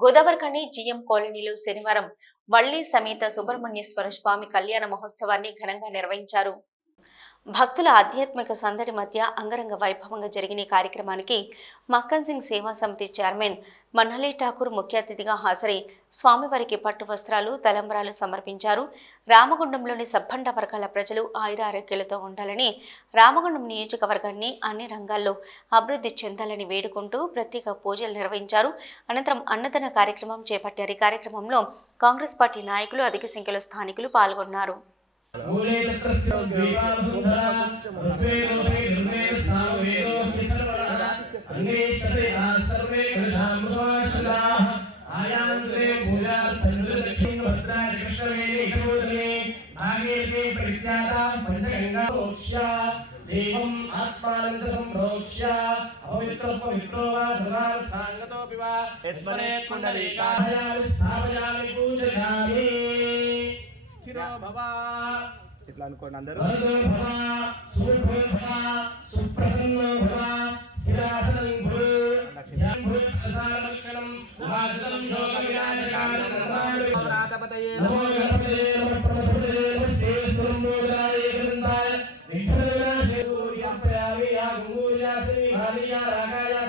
Godavarikhani GM కాలనీలో శనివారం వల్లి సమేత సుబ్రహ్మణ్యేశ్వర స్వామి కళ్యాణ మహోత్సవాన్ని ఘనంగా నిర్వహించారు. భక్తుల ఆధ్యాత్మిక సందడి మధ్య అంగరంగ వైభవంగా జరిగిన ఈ కార్యక్రమానికి మక్కన్ సింగ్ సేవా సమితి చైర్మన్ మన్హలీ ఠాకూర్ ముఖ్య అతిథిగా హాజరై స్వామివారికి పట్టు వస్త్రాలు, తలంబ్రాలు సమర్పించారు. రామగుండంలోని సబ్బండ వర్గాల ప్రజలు ఆయురారోగ్యాలతో ఉండాలని, రామగుండం నియోజకవర్గాన్ని అన్ని రంగాల్లో అభివృద్ధి చెందాలని వేడుకుంటూ ప్రత్యేక పూజలు నిర్వహించారు. అనంతరం అన్నదాన కార్యక్రమం చేపట్టారు. ఈ కార్యక్రమంలో కాంగ్రెస్ పార్టీ నాయకులు, అధిక సంఖ్యలో స్థానికులు పాల్గొన్నారు. ఇట్లా అనుకోండి అందరూ.